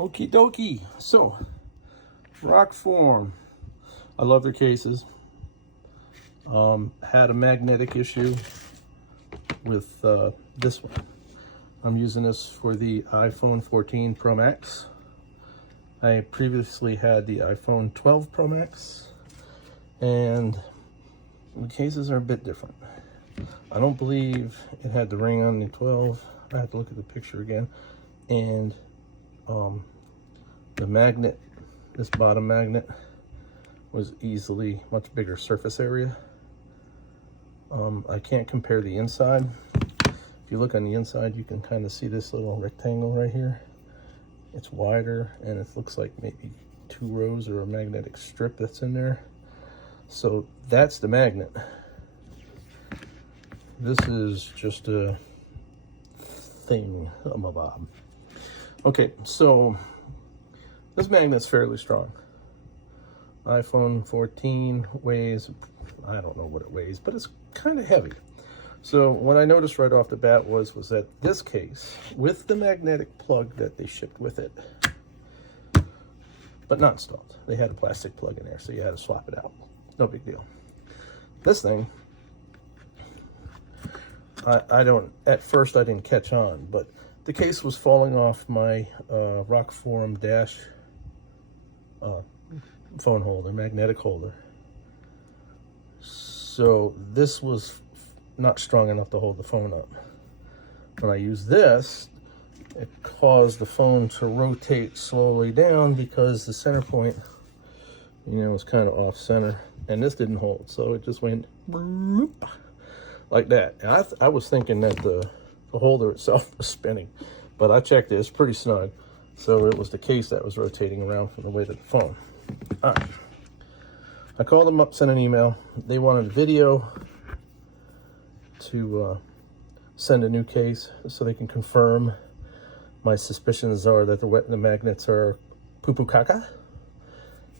Okie dokie. So, Rokform. I love their cases. Had a magnetic issue with this one. I'm using this for the iPhone 14 Pro Max. I previously had the iPhone 12 Pro Max, and the cases are a bit different. I don't believe it had the ring on the 12. I have to look at the picture again. And the magnet, this bottom magnet, was easily much bigger surface area. I can't compare the inside. If you look on the inside, you can kind of see this little rectangle right here. It's wider, and it looks like maybe 2 rows or a magnetic strip that's in there. So that's the magnet. This is just a thing, bob. Okay, so this magnet's fairly strong. iPhone 14 weighs, I don't know what it weighs, but it's kind of heavy. So what I noticed right off the bat was that this case, with the magnetic plug that they shipped with it, but not installed. They had a plastic plug in there, so you had to swap it out. No big deal. This thing, at first I didn't catch on, but the case was falling off my Rokform dash phone holder, magnetic holder. So this was not strong enough to hold the phone up. When I used this, it caused the phone to rotate slowly down because the center point, was kind of off center, and this didn't hold. So it just went like that. And I was thinking that the holder itself was spinning, but I checked it, it's pretty snug. So it was the case that was rotating around from the weight of the phone. All right. I called them up, sent an email. They wanted a video to send a new case so they can confirm. My suspicions are that the magnets are poo-poo caca,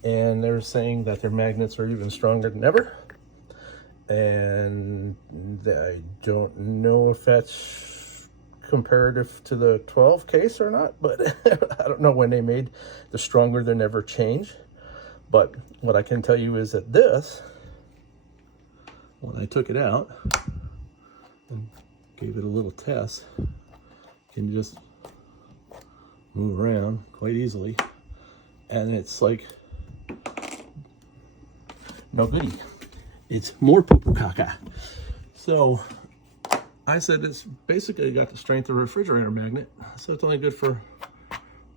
and they're saying that their magnets are even stronger than ever. And I don't know if that's comparative to the 12 case or not, but I don't know when they made the stronger than ever change. But what I can tell you is that this, when I took it out and gave it a little test, can just move around quite easily, and it's like no goodie. It's more poo-poo caca. So I said it's basically got the strength of a refrigerator magnet, so it's only good for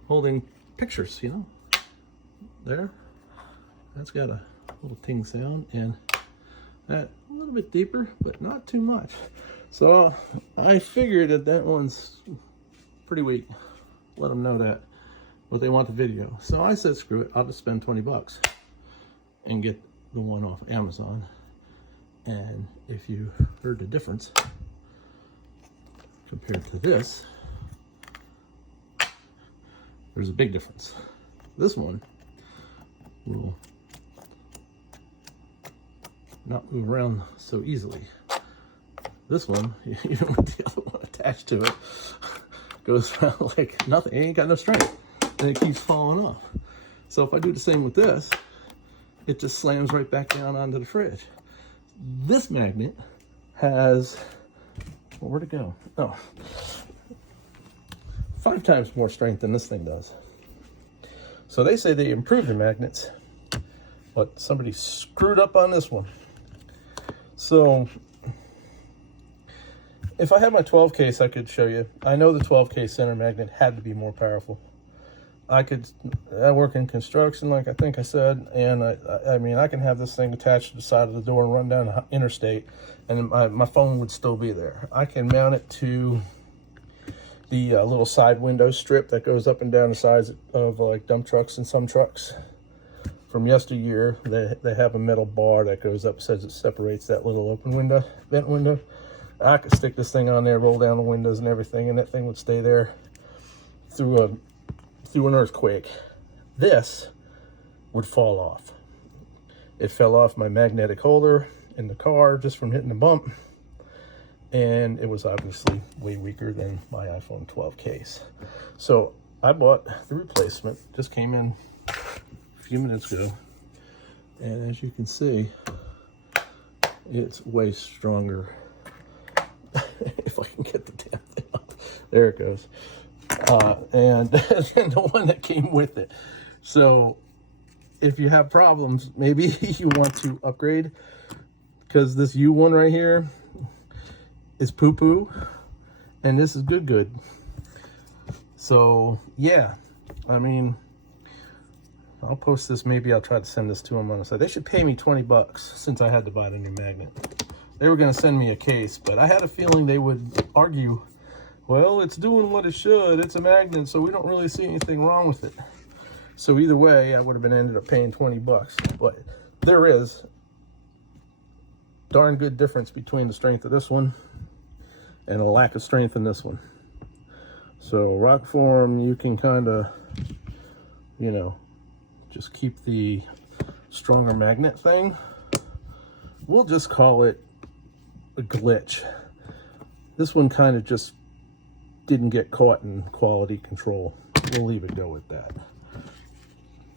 holding pictures, There, that's got a little ting sound, and that a little bit deeper, but not too much. So I figured that one's pretty weak. Let them know that, but they want the video. So I said, screw it, I'll just spend 20 bucks and get the one off Amazon. And if you heard the difference compared to this, there's a big difference. This one will not move around so easily. This one, even with the other one attached to it, goes around like nothing. It ain't got no strength, and it keeps falling off. So if I do the same with this, it just slams right back down onto the fridge. This magnet has, well, where'd it go? Oh, 5 times more strength than this thing does. So they say they improved the magnets, but somebody screwed up on this one. So if I had my 12 case, I could show you. I know the 12 case center magnet had to be more powerful. I work in construction, like I think I said, and I mean, I can have this thing attached to the side of the door and run down the interstate, and my phone would still be there. I can mount it to the little side window strip that goes up and down the sides of like dump trucks and some trucks. From yesteryear, they have a metal bar that goes up, says it separates that little open window, vent window. I could stick this thing on there, roll down the windows and everything, and that thing would stay there through an earthquake. This would fall off. It fell off my magnetic holder in the car just from hitting the bump, and it was obviously way weaker than my iPhone 12 case. So I bought the replacement, just came in a few minutes ago. And as you can see, it's way stronger. If I can get the damn thing off. There it goes. And the one that came with it. So if you have problems, maybe you want to upgrade, because this U one right here is poo-poo and this is good. So yeah, I mean, I'll post this. Maybe I'll try to send this to them on the side. They should pay me 20 bucks since I had to buy the new magnet. They were going to send me a case, but I had a feeling they would argue, well, it's doing what it should. It's a magnet, so we don't really see anything wrong with it. So either way, I would have ended up paying 20 bucks. But there is darn good difference between the strength of this one and a lack of strength in this one. So Rokform, you can kind of, you know, just keep the stronger magnet thing. We'll just call it a glitch. This one kind of just didn't get caught in quality control. We'll leave it go with that.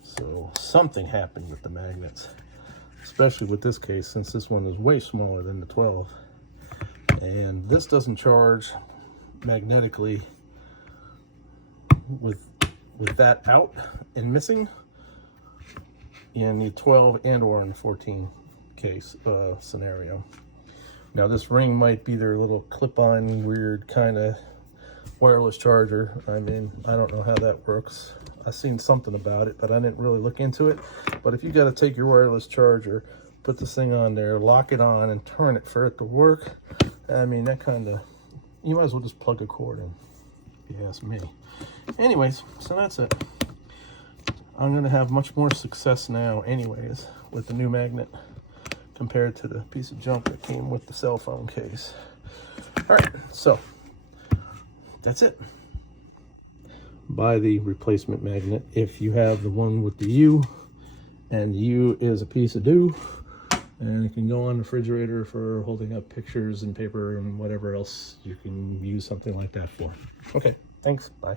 So something happened with the magnets, especially with this case, since this one is way smaller than the 12. And this doesn't charge magnetically with that out and missing in the 12 and or in the 14 case scenario. Now this ring might be their little clip-on weird kind of wireless charger. I mean, I don't know how that works. I've seen something about it, but I didn't really look into it. But if you got to take your wireless charger, put this thing on there, lock it on, and turn it for it to work, I mean, that kind of, you might as well just plug a cord in, if you ask me. Anyways, so that's it. I'm going to have much more success now anyways with the new magnet compared to the piece of junk that came with the cell phone case. All right, so that's it. Buy the replacement magnet if you have the one with the U, and the U is a piece of doo, and it can go on the refrigerator for holding up pictures and paper and whatever else you can use something like that for. Okay, thanks, bye.